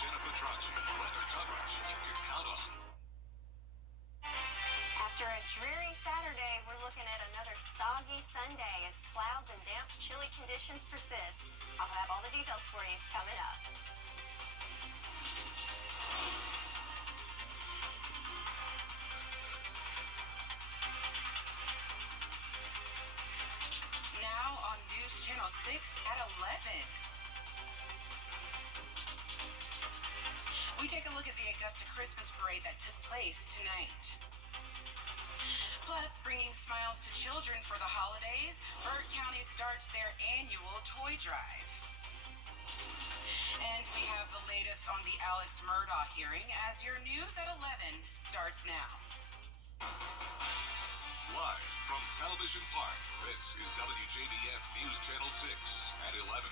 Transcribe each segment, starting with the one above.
Weather coverage you can count on. After a dreary Saturday, we're looking at another soggy Sunday as clouds and damp, chilly conditions persist. I'll have all the details for you coming up. Now on News Channel 6 at 11. We take a look at the Augusta Christmas parade that took place tonight. Plus, bringing smiles to children for the holidays, Burt County starts their annual toy drive. And we have the latest on the Alex Murdaugh hearing as your News at 11 starts now. Live from Television Park, this is Wjbf News Channel 6 at 11.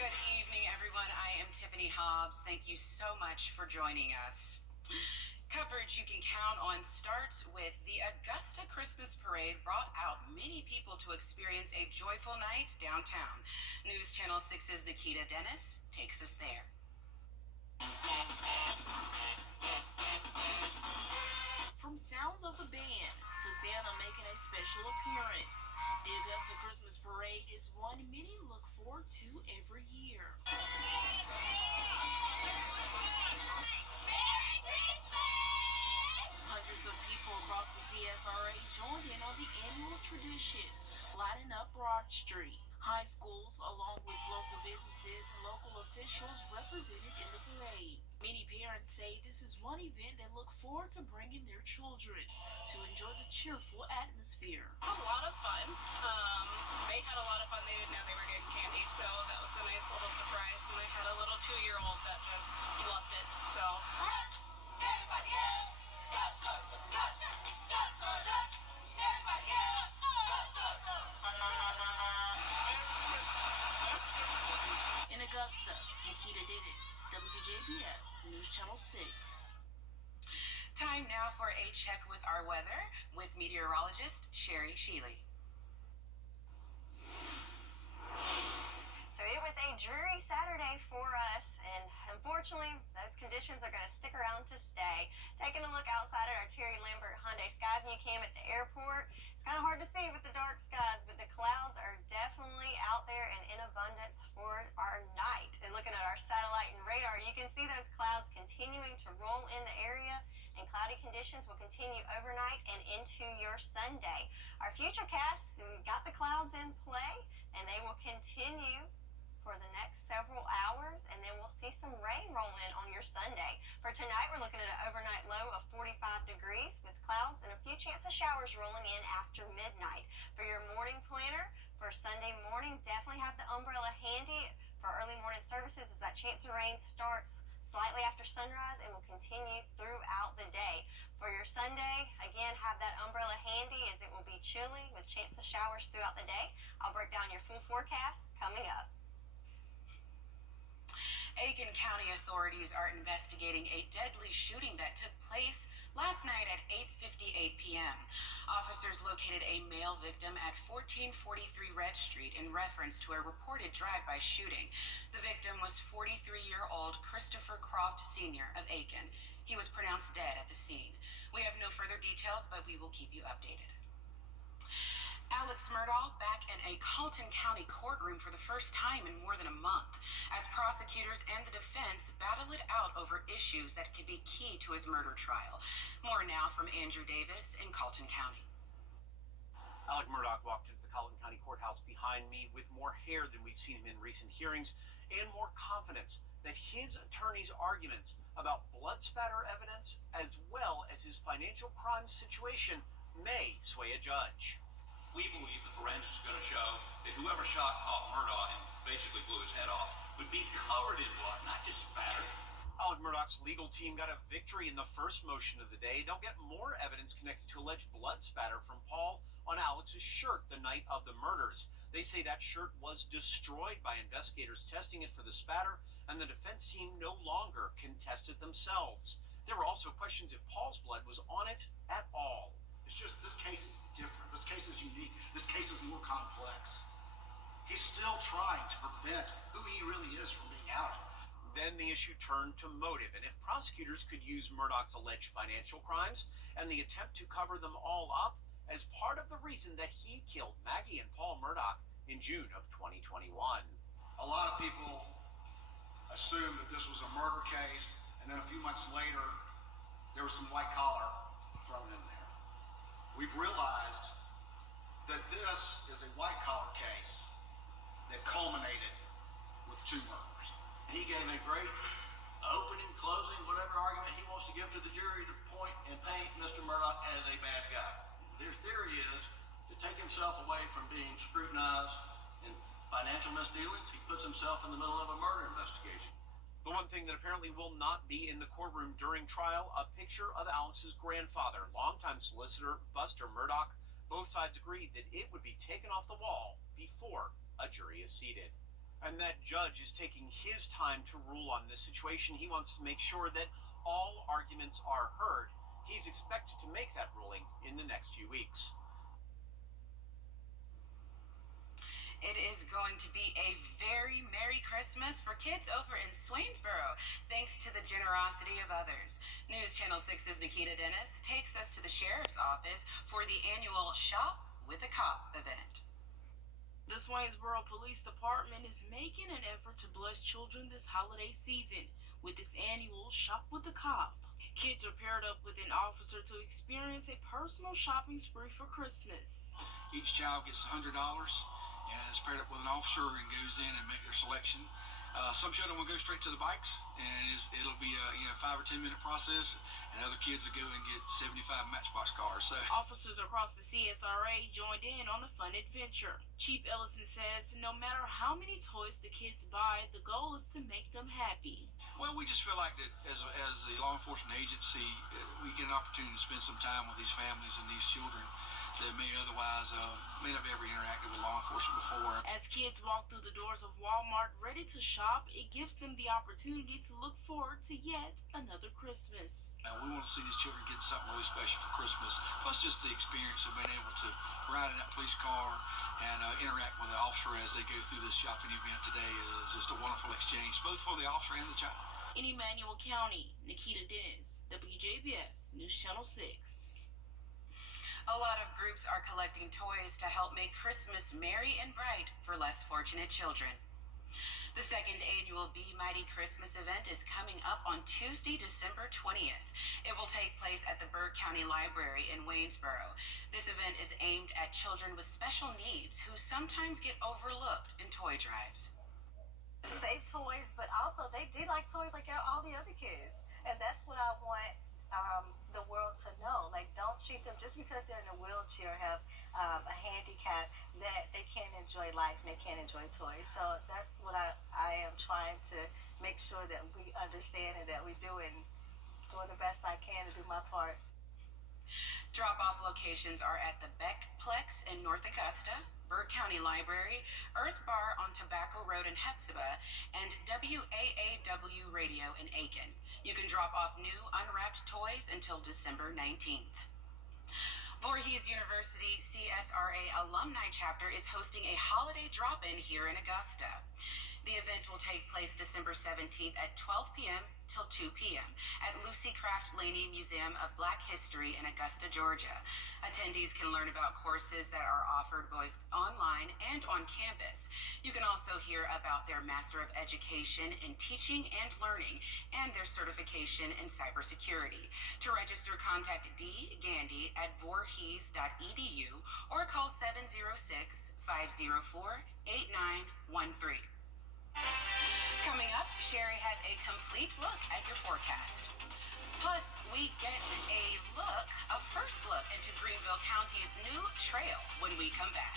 Good evening, everyone. I am Tiffany Hobbs. Thank you so much for joining us. Coverage you can count on starts with the Augusta Christmas Parade brought out many people to experience a joyful night downtown. News Channel 6's Nikita Dennis takes us there. From sounds of the band to Santa making a special appearance, the Augusta Christmas Parade is one many look forward to every year. Hundreds of people across the CSRA joined in on the annual tradition, lighting up Broad Street. High schools, along with local businesses and local officials, represented in the parade. Many parents say this is one event they look forward to bringing their children to enjoy the cheerful atmosphere. It's a lot of fun. They had a lot of fun. They didn't know they were getting candy, so that was a nice little surprise. And I had a little 2-year-old that just loved it. So. Everybody else! In Augusta, Nikita Dennis, WJBF News Channel 6. Time now for a check with our weather with meteorologist Sherry Sheely. So it was a dreary Saturday for us, and unfortunately, those conditions are going to stick around to stay. Taking a look outside at our Terry Lambert Hyundai Skyview cam at the airport, it's kind of hard to see with the dark skies, but the clouds are definitely out there and in abundance for our night. And looking at our satellite and radar, you can see those clouds continuing to roll in the area, and cloudy conditions will continue overnight and into your Sunday. Our futurecasts, we've got the clouds in play, and they will continue for the next several hours, and then we'll see some rain roll in on your Sunday. For tonight, we're looking at an overnight low of 45 degrees with clouds and a few chance of showers rolling in after midnight. For your morning planner, for Sunday morning, definitely have the umbrella handy for early morning services as that chance of rain starts slightly after sunrise and will continue throughout the day. For your Sunday, again, have that umbrella handy as it will be chilly with chance of showers throughout the day. I'll break down your full forecast coming up. Aiken County authorities are investigating a deadly shooting that took place last night at 8:58 p.m. Officers located a male victim at 1443 Red Street in reference to a reported drive-by shooting. The victim was 43-year-old Christopher Croft Sr. of Aiken. He was pronounced dead at the scene. We have no further details, but we will keep you updated. Alex Murdaugh back in a Colton County courtroom for the first time in more than a month, as prosecutors and the defense battle it out over issues that could be key to his murder trial. More now from Andrew Davis in Colton County. Alex Murdaugh walked into the Colton County Courthouse behind me with more hair than we've seen him in recent hearings and more confidence that his attorney's arguments about blood spatter evidence as well as his financial crime situation may sway a judge. We believe the forensics is going to show that whoever shot Murdaugh and basically blew his head off would be covered in blood, not just spattered. Alex Murdaugh's legal team got a victory in the first motion of the day. They'll get more evidence connected to alleged blood spatter from Paul on Alex's shirt the night of the murders. They say that shirt was destroyed by investigators testing it for the spatter, and the defense team no longer can test it themselves. There were also questions if Paul's blood was on it at all. It's just this case is different. This case is unique. This case is more complex. He's still trying to prevent who he really is from being outed. Then the issue turned to motive, and if prosecutors could use Murdoch's alleged financial crimes and the attempt to cover them all up as part of the reason that he killed Maggie and Paul Murdoch in June of 2021. A lot of people assumed that this was a murder case, and then a few months later, there was some white collar thrown in there. We've realized that this is a white collar case that culminated with 2 murders. He gave a great opening, closing, whatever argument he wants to give to the jury to point and paint Mr. Murdoch as a bad guy. Their theory is to take himself away from being scrutinized in financial misdealings. He puts himself in the middle of a murder investigation. The one thing that apparently will not be in the courtroom during trial, a picture of Alex's grandfather, longtime solicitor Buster Murdoch. Both sides agreed that it would be taken off the wall before a jury is seated. And that judge is taking his time to rule on this situation. He wants to make sure that all arguments are heard. He's expected to make that ruling in the next few weeks. It is going to be a very Merry Christmas for kids over in Swainsboro, thanks to the generosity of others. News Channel 6's Nikita Dennis takes us to the sheriff's office for the annual Shop with a Cop event. The Swainsboro Police Department is making an effort to bless children this holiday season with its annual Shop with a Cop. Kids are paired up with an officer to experience a personal shopping spree for Christmas. Each child gets $100 and is paired up with an officer and goes in and make their selection. Some children will go straight to the bikes, and it'll be a 5 or 10 minute process, and other kids will go and get 75 Matchbox cars. So officers across the CSRA joined in on the fun adventure. Chief Ellison says no matter how many toys the kids buy, the goal is to make them happy. Well, we just feel like that as a law enforcement agency, we get an opportunity to spend some time with these families and these children that may otherwise may not have ever interacted with law enforcement before. As kids walk through the doors of Walmart ready to shop, it gives them the opportunity to look forward to yet another Christmas. We want to see these children getting something really special for Christmas, plus just the experience of being able to ride in that police car and interact with the officer as they go through this shopping event today is just a wonderful exchange, both for the officer and the child. In Emmanuel County, Nikita Dennis, Wjbf, News Channel 6. A lot of groups are collecting toys to help make Christmas merry and bright for less fortunate children. The second annual Be Mighty Christmas event is coming up on Tuesday, December 20th. It will take place at the Byrd County Library in Waynesboro. This event is aimed at children with special needs who sometimes get overlooked in toy drives. Save toys, but also they do like toys like all the other kids. And that's what I want the world to know. Like, don't treat them just because they're in a wheelchair or have a handicap that they can't enjoy life and they can't enjoy toys. So that's what I am trying to make sure that we understand and that we do, and doing the best I can to do my part. Drop-off locations are at the Beckplex in North Augusta, Byrd County Library, Earth Bar on Tobacco Road in Hepzibah, and WAAW Radio in Aiken. You can drop off new unwrapped toys until December 19th. Voorhees University CSRA Alumni Chapter is hosting a holiday drop-in here in Augusta. The event will take place December 17th at 12 p.m. till 2 p.m. at Lucy Craft Laney Museum of Black History in Augusta, Georgia. Attendees can learn about courses that are offered both online and on campus. You can also hear about their Master of Education in Teaching and Learning and their certification in cybersecurity. To register, contact Dee Gandy at voorhees.edu or call 706-504-8913. Coming up, Sherry has a complete look at your forecast. Plus, we get a first look into Greenville County's new trail when we come back.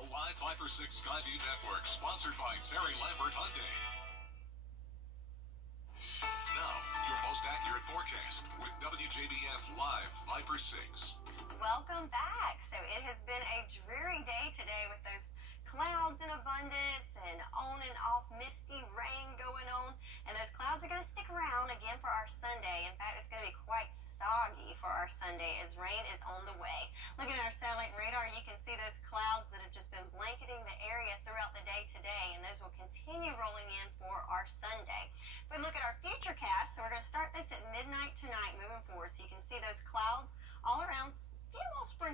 The Live 5 for 6 Skyview Network, sponsored by Terry Lambert Hyundai. Now, your most accurate forecast with WJBF Live 5 for 6. Welcome back. So it has been a dreary day today with those clouds in abundance and on and off misty rain going on. And those clouds are going to stick around again for our Sunday. In fact, it's going to be quite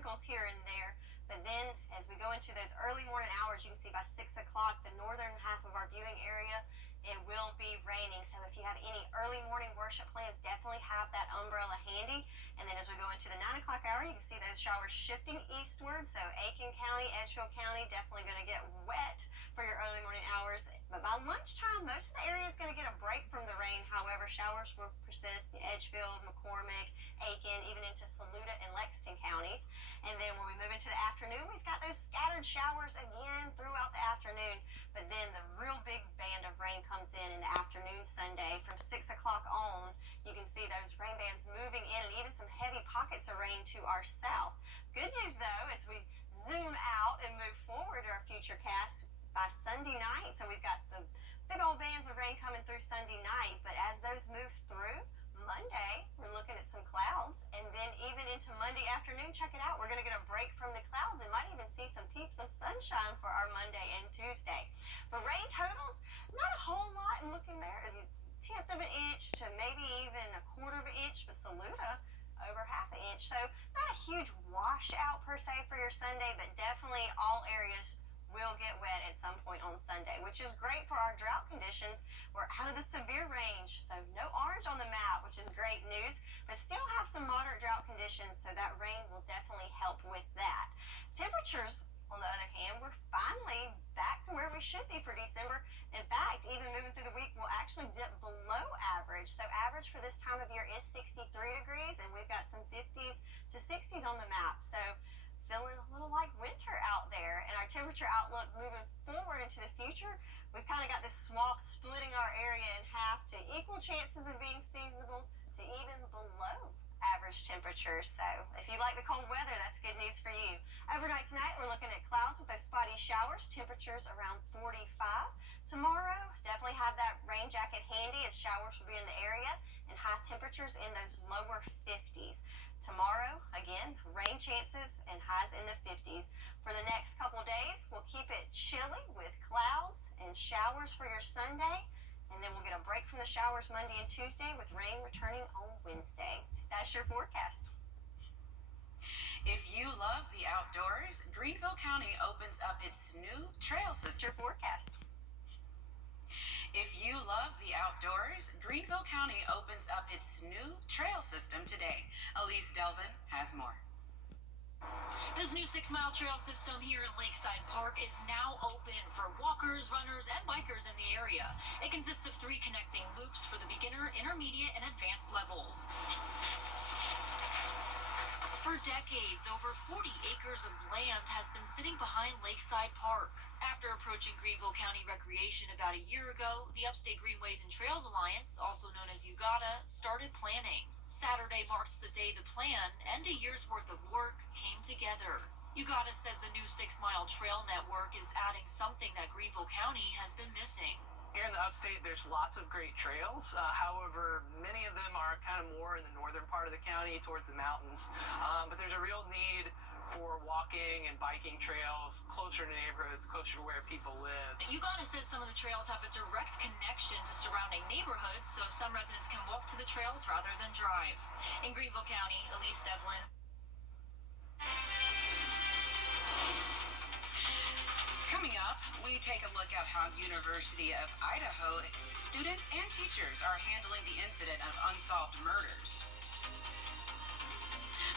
sprinkles here and there. But then as we go into those early morning hours, you can see by 6 o'clock, the northern half of our viewing area, it will be raining. So if you have any early morning worship plans, definitely have that umbrella handy. And then as we go into the 9 o'clock hour, you can see those showers shifting eastward. So Aiken County, Edgefield County, definitely going to get wet for your early morning hours. But by lunchtime, most of the area is going to get a break from the rain. However, showers will persist in Edgefield, McCormick, Aiken, even into Saluda and Lexington counties. And then when we move into the afternoon, we've got those scattered showers again throughout the afternoon. But then the real big band of rain comes in the afternoon Sunday from 6 o'clock on. You can see those rain bands moving in and even some heavy pockets of rain to our south. Good news, though, as we zoom out and move forward to our future cast by Sunday night. So we've got the big old bands of rain coming through Sunday night. But as those move through, Monday, we're looking at some clouds, and then even into Monday afternoon, check it out, we're going to get a break from the clouds and might even see some peeps of sunshine for our Monday and Tuesday. For rain totals, not a whole lot in looking there, a tenth of an inch to maybe even a quarter of an inch, but Saluda over half an inch. So not a huge washout per se for your Sunday, but definitely all areas will get wet at some point on Sunday, which is great for our drought conditions. We're out of the severe range, so no orange on the map, which is great news, but still have some moderate drought conditions, so that rain will definitely help with that. Temperatures, on the other hand, we're finally back to where we should be for December. In fact, even moving through the week, we'll actually dip below average. So average for this time of year is 63 degrees, and we've got some 50s to 60s on the map. So feeling a little like winter out there. And our temperature outlook moving forward into the future, we've kind of got this swath splitting our area in half to equal chances of being seasonable to even below average temperatures. So if you like the cold weather, that's good news for you. Overnight tonight, we're looking at clouds with those spotty showers, temperatures around 45. Tomorrow, definitely have that rain jacket handy as showers will be in the area and high temperatures in those lower 50s. Tomorrow, again, rain chances and highs in the 50s. For the next couple days, we'll keep it chilly with clouds and showers for your Sunday. And then we'll get a break from the showers Monday and Tuesday with rain returning on Wednesday. That's your forecast. If you love the outdoors, Greenville County opens up its new trail system. Your forecast. If you love the outdoors, Greenville County opens up its new trail system today. Elise Delvin has more. This new 6-mile trail system here in Lakeside Park is now open for walkers, runners, and bikers in the area. It consists of 3 connecting loops for the beginner, intermediate, and advanced levels. For decades, over 40 acres of land has been sitting behind Lakeside Park. After approaching Greenville County Recreation about a year ago, the Upstate Greenways and Trails Alliance, also known as Wjbf, started planning. Saturday marked the day the plan and a year's worth of work came together. Wjbf says the new 6-mile trail network is adding something that Greenville County has been missing. Here in the upstate, there's lots of great trails. However, many of them are kind of more in the northern part of the county towards the mountains. But there's a real need for walking and biking trails closer to neighborhoods, closer to where people live. Wjbf says some of the trails have a direct connection to surrounding neighborhoods, so some residents can walk to the trails rather than drive. In Greenville County, Elise Devlin. Coming up, we take a look at how University of Idaho students and teachers are handling the incident of unsolved murders.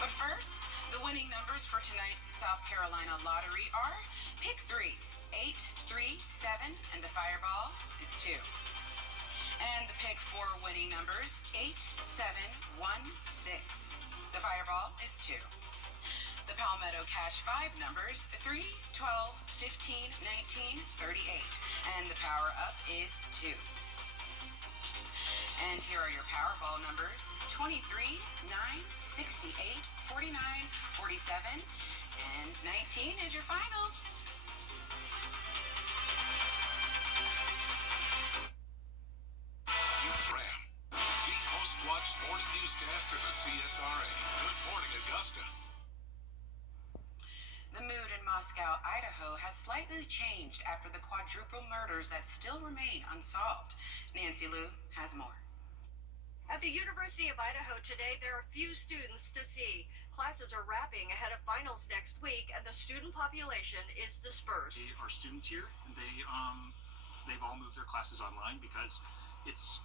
But first, the winning numbers for tonight's South Carolina lottery are pick 3, 8, 3, 7, and the fireball is 2. And the pick 4 winning numbers, 8, 7, 1, 6. The fireball is 2. The Palmetto Cash 5 numbers, 3, 12, 15, 19, 38. And the power up is 2. And here are your Powerball numbers, 23, 9, 68, 49, 47, and 19 is your final. Ram, the most watched morning newscast in the CSRA. Good morning, Augusta. The mood in Moscow, Idaho has slightly changed after the quadruple murders that still remain unsolved. Nancy Liu has more. At the University of Idaho today, there are few students to see. Classes are wrapping ahead of finals next week, and the student population is dispersed. Our students here, they've all moved their classes online because it's,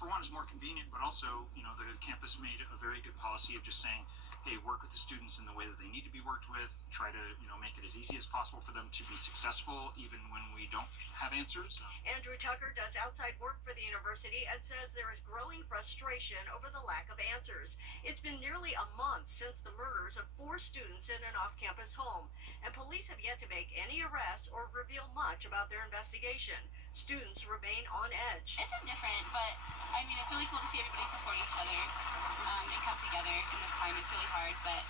for one, is more convenient, but also, the campus made a very good policy of just saying, hey, work with the students in the way that they need to be worked with, try to, make it as easy as possible for them to be successful, even when we don't have answers. Andrew Tucker does outside work for the university and says there is growing frustration over the lack of answers. It's been nearly a month since the murders of 4 students in an off-campus home, and police have yet to make any arrests or reveal much about their investigation. Students remain on edge. It's been different, but I mean, it's really cool to see everybody support each other and come together in this time. It's really hard, but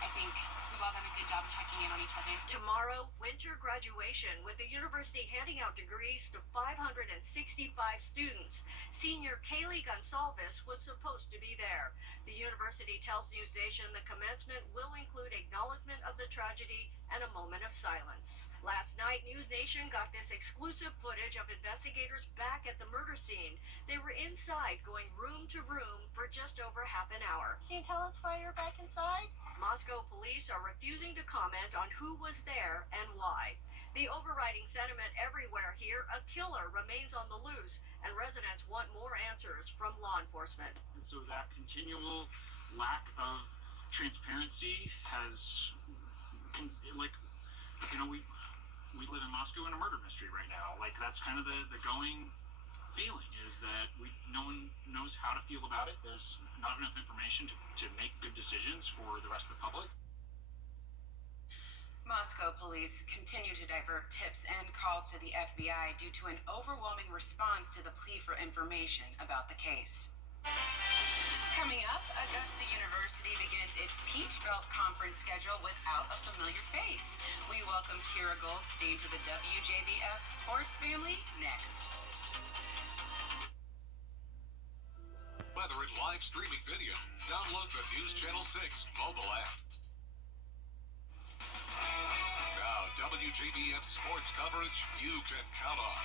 I think we've all done a good job of checking in on each other. Tomorrow, winter graduation, with the university handing out degrees to 565 students. Senior Kaylee Gonsalves was supposed to be there. The university tells News Nation the commencement will include acknowledgement of the tragedy and a moment of silence. Last night, News Nation got this exclusive footage of investigators back at the murder scene. They were inside, going room to room for just over half an hour. Can you tell us why you're back inside? Moscow police are refusing to comment on who was there and why. The overriding sentiment everywhere here, a killer remains on the loose, and residents want more answers from law enforcement. And so that continual lack of transparency has, we live in Moscow in a murder mystery right now. That's kind of the going feeling, is that no one knows how to feel about it. There's not enough information to make good decisions for the rest of the public. Moscow police continue to divert tips and calls to the FBI due to an overwhelming response to the plea for information about the case. Coming up, Augusta University begins its Peach Belt Conference schedule without a familiar face. We welcome Kira Goldstein to the Wjbf sports family next. Weather and live streaming video. Download the News Channel 6 mobile app. Now, WJBF sports coverage you can count on.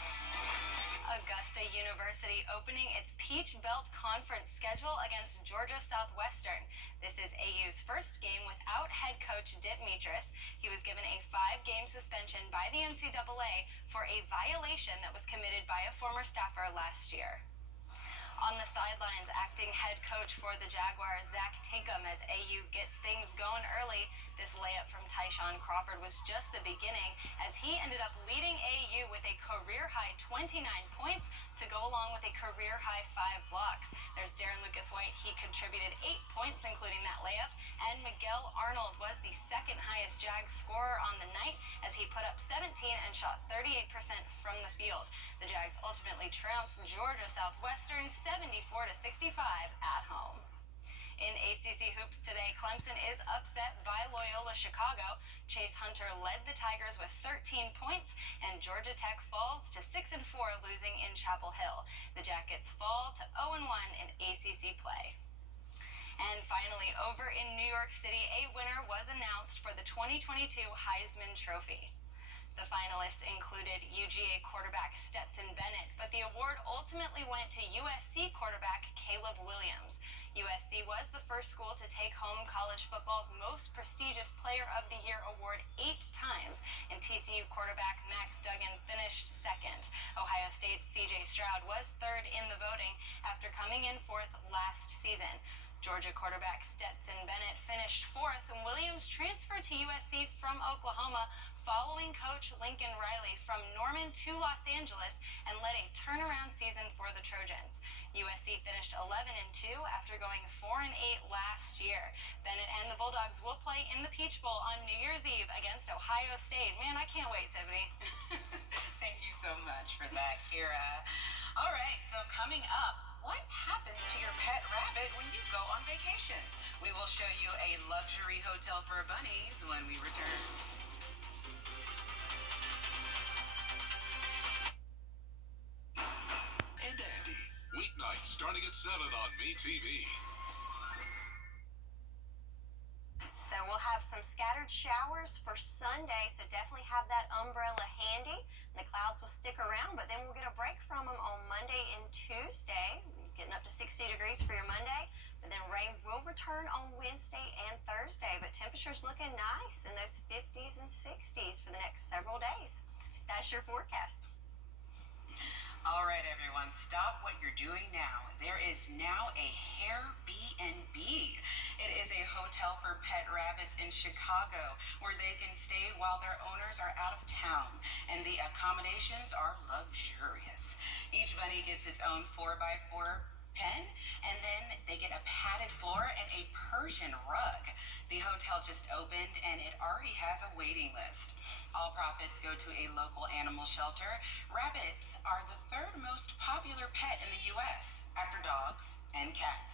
Augusta University opening its Peach Belt Conference schedule against Georgia Southwestern. This is AU's first game without head coach Mitras. He was given a 5-game suspension by the NCAA for a violation that was committed by a former staffer last year. On the sidelines, acting head coach for the Jaguars, Zach Tinkham, as AU gets things going early. This layup from Tyshawn Crawford was just the beginning, as he ended up leading AU with a career-high 29 points to go along with a career-high 5 blocks. There's Darren Lucas-White. He contributed 8 points, including that layup, and Miguel Arnold was the second highest Jags scorer on the night, as he put up 17 and shot 38% from the field. The Jags ultimately trounced Georgia Southwestern 74-65 at home. In ACC hoops today, Clemson is upset by Loyola Chicago. Chase Hunter led the Tigers with 13 points, and Georgia Tech falls to 6-4, losing in Chapel Hill. The Jackets fall to 0-1 in ACC play. And finally, over in New York City, a winner was announced for the 2022 Heisman Trophy. The finalists included UGA quarterback Stetson Bennett, but the award ultimately went to USC quarterback Caleb Williams. USC was the first school to take home college football's most prestigious Player of the Year award 8 times, and TCU quarterback Max Duggan finished second. Ohio State's CJ Stroud was third in the voting after coming in 4th last season. Georgia quarterback Stetson Bennett finished 4th, and Williams transferred to USC from Oklahoma following coach Lincoln Riley from Norman to Los Angeles and led a turnaround season for the Trojans. USC finished 11-2 after going 4-8 last year. Bennett and the Bulldogs will play in the Peach Bowl on New Year's Eve against Ohio State. Man, I can't wait, Tiffany. Thank you so much for that, Kira. All right, so coming up, what happens to your pet rabbit when you go on vacation? We will show you a luxury hotel for bunnies when we return. And Andy, weeknights starting at 7 on MeTV. So we'll have some scattered showers for Sunday, so definitely have that umbrella handy. The clouds will stick around, but then we'll get a break from them on Monday and Tuesday, getting up to 60 degrees for your Monday. And then rain will return on Wednesday and Thursday, but temperatures looking nice in those 50s and 60s for the next several days. That's your forecast. All right, everyone, stop what you're doing now. There is now a Hair B&B. It is a hotel for pet rabbits in Chicago where they can stay while their owners are out of town, and the accommodations are luxurious. Each bunny gets its own 4x4 pen, and then they get a padded floor and a Persian rug. The hotel just opened, and it already has a waiting list. All profits go to a local animal shelter. Rabbits are the third most popular pet in the U.S. after dogs and cats.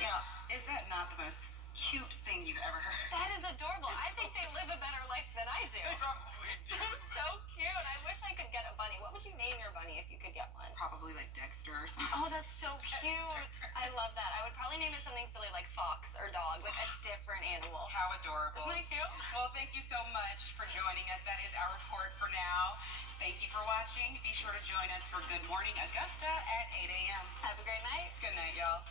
Now, is that not the most cute thing you've ever heard? That is adorable. I think they live a better life than I do. They probably do. They're so cute. I wish I could get a bunny. What would you name your bunny if you could get one? Probably like Dexter or something. Oh, that's so cute. I love that. I would probably name it something silly like fox or dog, like a different animal. How adorable. Isn't that cute? Well, thank you so much for joining us. That is our report for now. Thank you for watching. Be sure to join us for Good Morning Augusta at 8 a.m. Have a great night. Good night, y'all.